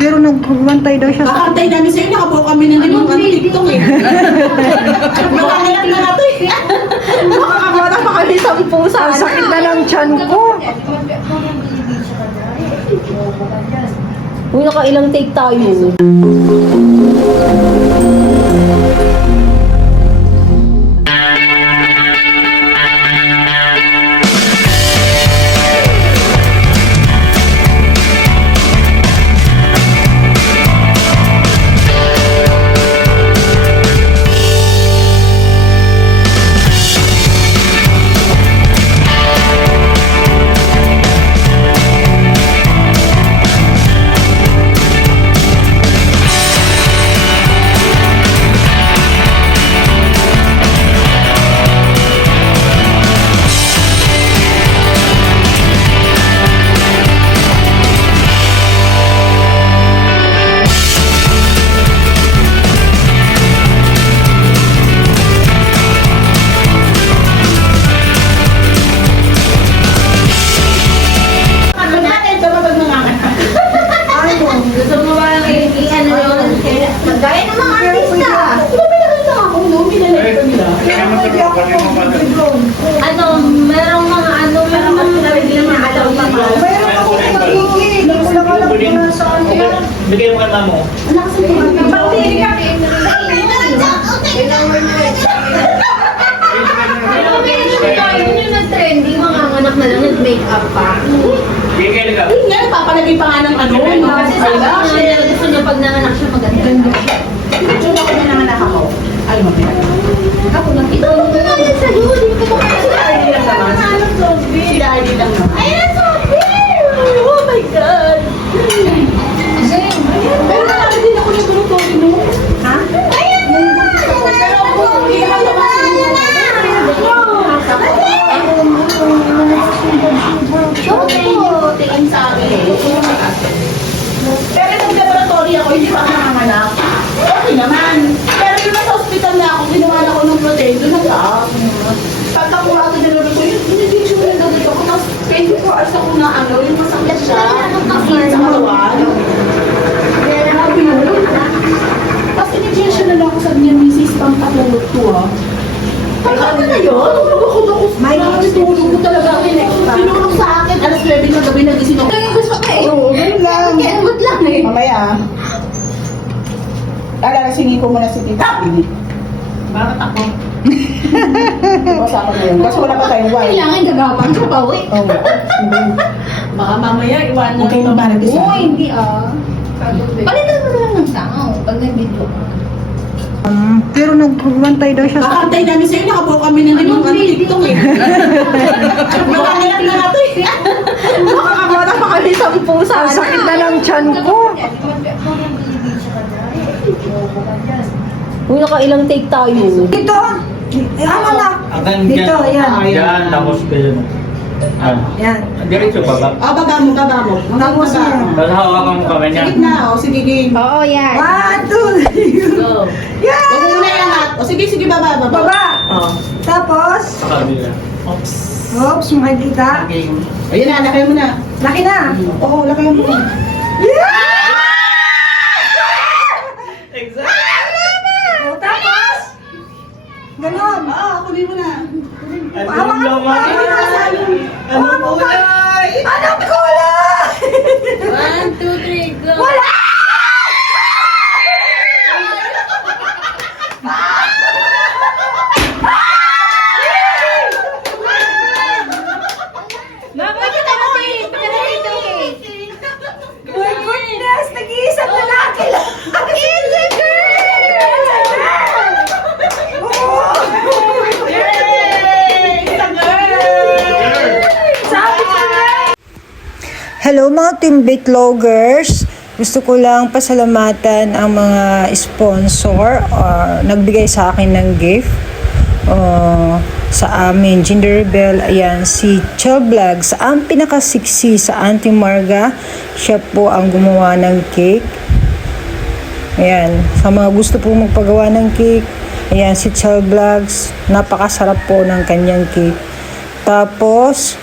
Pero nagbantay daw siya sa... Kakantay namin sa'yo, nakabuo kami ng limang TikTok eh. Makahanap na natin eh. Makakamata pa kami 10 Ang sakit na ng tiyan ko. Uy, nakailang take tayo. Bigay mo kanta mo. Yung nag-trending, mga anak na lang, nag-makeup pa. Bigay ka. Hindi nga, papalagay pa nga ng ano. Kasi sabi niya, gusto niya pag nanganak siya maganda. Picture ako na nanganak ako. Ay, mabila. Ako lang. Ito mo nga yan sa huli. Sila ID lang naman. Sila ID lang naman. Ayan, sabi! Oh my God! Pero nakakita din ako ng tulog-tulog mo. Ha? Ayan na! Pero ako, hindi naman tingin sa akin eh. Pero nung laboratory ako, hindi pa ako nanganganak. Okay naman. Pero yung nasa hospital na ako, ginawa na ako ng protein, doon nag-aak. Pagkakuha ako ng laboratory, injection na daw dito ako. Tapos 24 hours ako na ano, yung masakit siya. Sa katawan. Grabe yun. Tapos injection na lang ako sa niya, Mrs. Pampatulog to ah. Pagkata na yun, may tulog ko talaga. Tinulog sa akin, alas 9 ng gabi nagising ako. Gusto ko eh. Oo, ganun lang. Kaya lang eh. Mamaya. Lalalasingin ko muna si Tita Pili. Bakit ako? Kasama na yun. Kasi wala pa tayong wine. Kailangan gagawin sa bawi. Oo. Baka mamaya iwan mo. Okay, mamarag isa. Oo, hindi ah. Palitan mo na lang ng sangaw pag nag-video. Pero nagbantay daw siya sa... Kakantay namin sa'yo, nakabuo kami ng limang TikTok eh. Makahanap na natin eh. Makakamata pa kami 10 Ang sakit na ng tiyan ko. Uy, nakailang take tayo. Dito! Ano na? Hanggang Dito, ayan. Yan, tapos kayo. Yan. Diretso baba. Baba mo, baba mo. Tapos yan. Tapos hawakan mo kamay niya. Sige na, o sige, game. Oo, yan. 1, 2, Go. yan! Huwag mo muna iangat. O sige, sige, baba, baba. Baba! Oo. Tapos, Sa kabila. Oops. oops, makikita. Game. Ayun na, laki mo na. Laki na. Oo, laki mo na. Exactly. O, tapos, ganon. Oo, kunin mo na. Anong laman? Anong kulay? Anong kulay? 1, 2, 3, go. Wala! Mama, kita mo eh. Pagkakita eh. My goodness, nag-iisang lalaki lang. It's a girl! Sabi ko na! Hello mga Timbit Vloggers! Gusto ko lang pasalamatan ang mga sponsor nagbigay sa akin ng gift sa amin, Gender Rebel. Ayan, si Chel Vlogs, ang pinakasiksi sa Auntie Marga. Siya po ang gumawa ng cake. Ayan, sa mga gusto po magpagawa ng cake, ayan, si Chel Vlogs, napakasarap po ng kanyang cake. Tapos,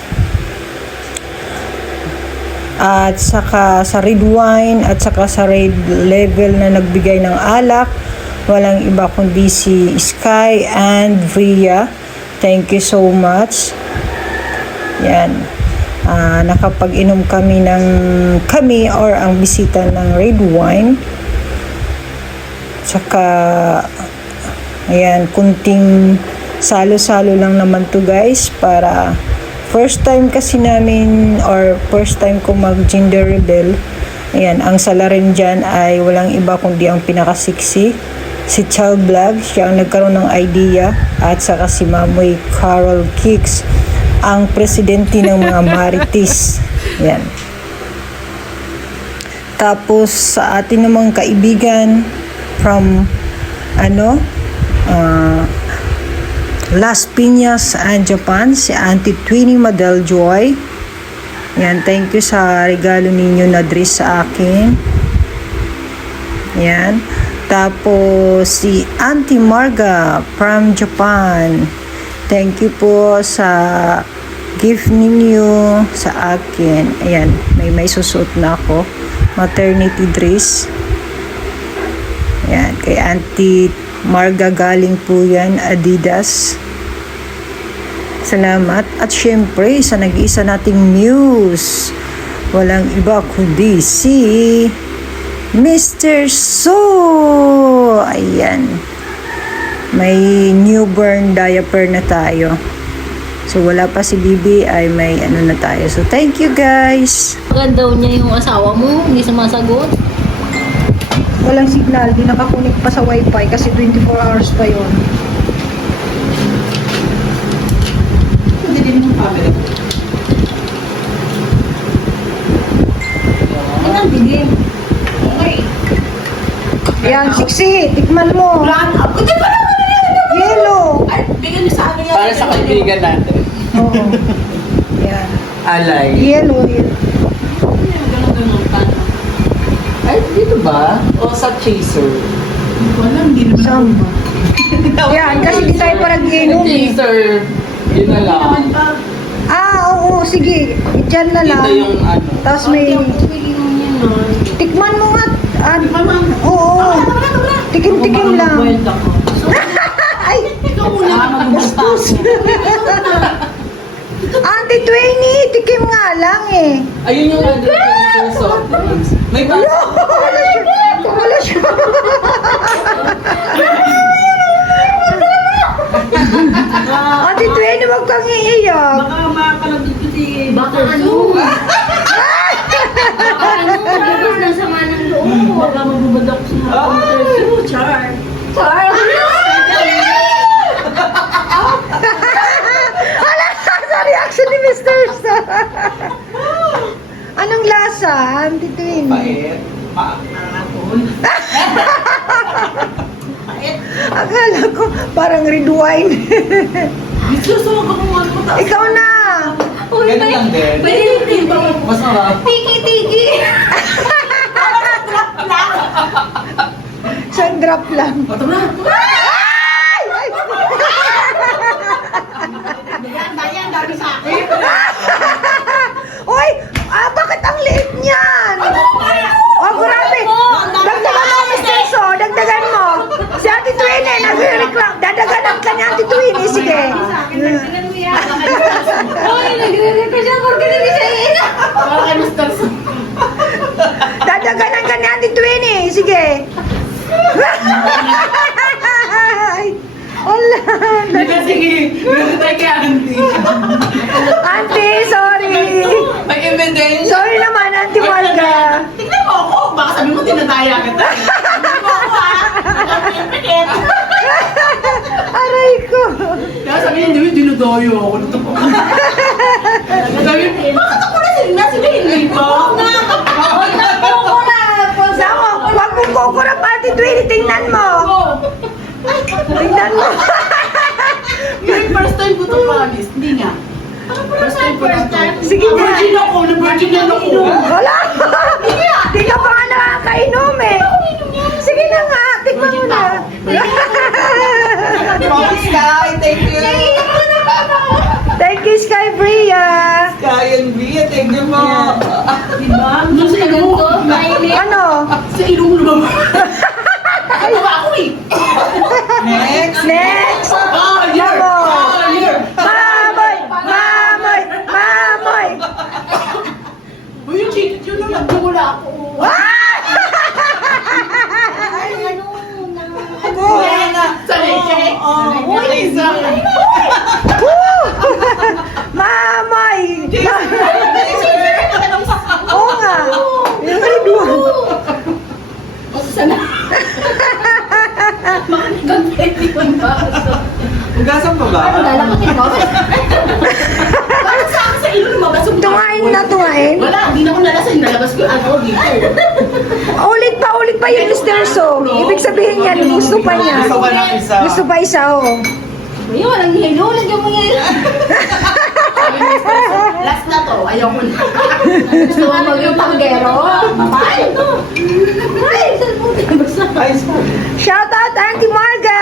at saka sa red wine at saka sa red level na nagbigay ng alak. Walang iba kundi si Sky and Vria. Thank you so much. Yan. Nakapag-inom kami or ang bisita ng red wine. Saka ayan, kunting salo-salo lang naman to guys, para first time kasi namin or first time ko mag gender reveal. Ayan, ang sala rin dyan ay walang iba kundi ang pinakasiksi, si Child Vlog. Siya ang nagkaroon ng idea, at saka si Mamoy Carol Kicks, ang presidente ng mga Marites. Ayan. Tapos sa atin namang kaibigan from Las Piñas and Japan, si Auntie Twinnie Madel Joy. Yan, thank you sa regalo ninyo na dress sa akin. Yan. Tapos si Auntie Marga from Japan. Thank you po sa gift ninyo sa akin. Ayan, may susuot na ako. Maternity dress. Yan, kay Auntie Marga galing po yan, Adidas. Salamat. At syempre, sa nag-iisa nating muse, walang iba kundi si Mr. So. Ayan. May newborn diaper na tayo. So, wala pa si Bibi, ay may na tayo. So, thank you guys. Maganda daw niya yung asawa mo, hindi sumasagot. Walang signal, di nakakunik pa sa wifi kasi 24 hours pa yon. Hindi din yung camera. Ang dilim. Okay. Yan, siksi, tikman mo. Plan up. Hindi pa naman yan. Yellow. Ay, bigyan niyo sa akin yan. Para sa kaibigan natin. Oo. Yan. Alay. Yellow. Ganun-ganun. Ay, dito ba? O sa chaser? Hindi ko alam, hindi naman. Samba. Yan, kasi di tayo parang inom eh. Chaser. Yun na lang. Naman pa. Oo, sige. Diyan na lang. Dito yung ano. Tapos may... Tikman mo nga. Mama. Oo. Tikim-tikim lang. Buwelta ko. Ay! Ikaw muna. Bastos. Auntie Twinnie, tikim nga lang eh. Ayun yung ano. Chaser soft drinks. May ba? Wala siya. Auntie Twinnie, huwag kang iiyak. Baka makakalabit ko si... Baka ano? Baka ano? Magiging ng sama ng loob. Baka mabubadak si Hunter. Char. Hala, sa reaction ni Mr. Sa. Anong lasa, Auntie Twinnie? Pait. Nakakapon. Akala ko parang red wine. Gusto mo kung ano mo taas. Ikaw na. Uy, Ganun lang din. pwede hindi ba? Masarap. Tiki-tiki! Isang drop lang. Ito na. Ay! Ay! Dayan, dami sa akin. Uy! Bakit ang liit niyan? Oh, grabe. Dagdagan mo, Mr. So. Dagdagan mo. Si Auntie Twinnie, nagre-reclam. Dadagan ka ni Auntie Twinnie. Sige. Uy, nagre-record siya. Porque hindi siya iiyak. Baka kay Mr. Su. Dadaganan ka ni Auntie Twinnie. Sige. Ay! Wala. Sige. Gusto tayo kay Auntie. Auntie, sorry. May evidence. Sorry naman, Auntie Marga. Tignan mo ako. Baka sabi mo tinataya kita. Tignan mo ako ha. Ang pikit. Aray ko. Kaya sabi niya, hindi dinudoyo ako. Sabi mo, bakit ako na sabihin ko? Samo, huwag mong kukurap, Auntie Twinnie. Tingnan mo. Tingnan mo. Yung first time ko ito promise. Hindi nga. First time ko na to. Sige na. Virgin ako. Na-virgin na ako. Wala. Di ka pa nga nakakainom eh. Sige na nga. Tingnan mo na. Sky, thank you. Thank you, Sky Bria. Sky and Bria. Sige, thank you po. Diba? Gusto Sa ganito, kainin. Ano? sa ilong lumabas. Natawa ako eh. Next. Next! Fire! Namo! Fire! Mamoy! Mamoy! Mamoy! Uy, yung chicken yun na nagdumula ako. Sa leche. Uy, isa. Mamoy! Oo nga! Yung red one. Sana. Mag-content yun ba? Hugasan pa ba? Ano, lalamutin mo? Bakit sa akin sa ilong lumabas yung Tungain na tungain. Wala, hindi na ako nalasing. Nalabas ko yung ano dito. Ulit pa yun, Mr. So. Ibig sabihin yan, gusto pa niya. Gusto ka ng isa. Gusto pa isa, oh. Ayun, walang hilo. Lagyan mo yan. Last na to. Ayaw ko na. Gusto mo maging panggero? Ay, ito. Ay, basta. Ay, sorry. Shout out Auntie Marga!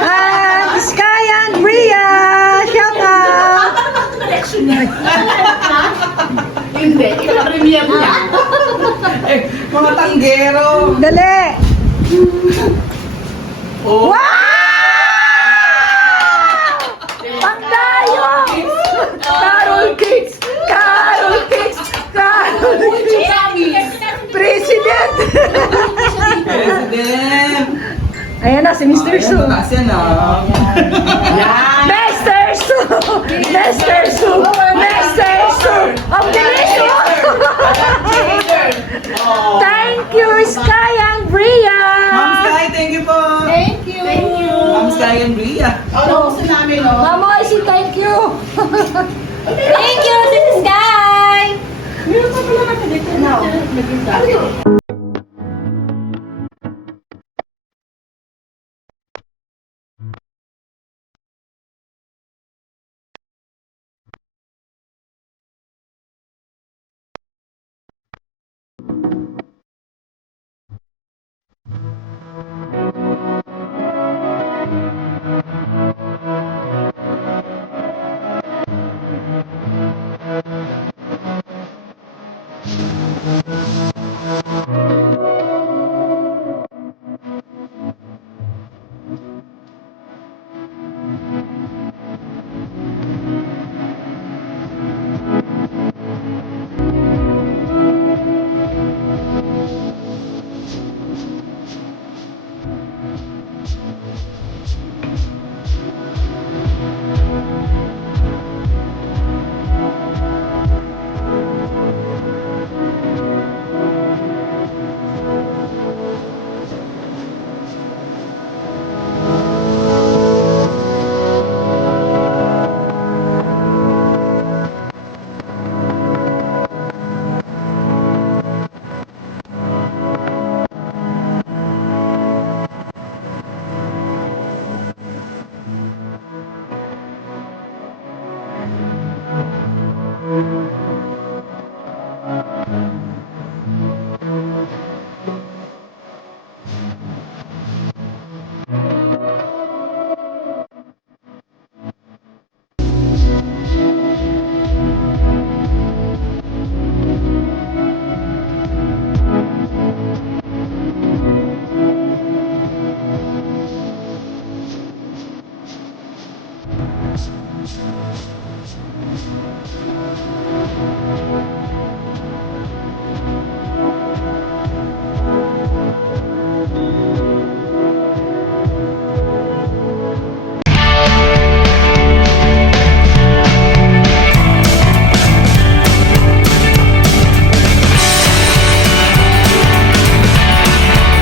And Sky and Bria! Shout out! Collection niya. Hindi. Ito na premiere niya. Eh, mga tanggero. Dali! Oh. Wow! Pangdayo! Carol Cakes! Carol Cakes! Carol Cakes! President! President. Ayan na, si Mr. Ayan, Su. mataas yan ah. Yan. Mr. Su! Mr. Su! Mr. Su! Of the nation! Oh. Thank you, Sky and Bria! Ma'am Sky, thank you po. Thank you. Thank you. Ma'am Sky and Bria. Oh, gusto namin, no? Mama, I say thank you! Thank you, Sis Sky. Meron pa pala natin dito. Ano yun?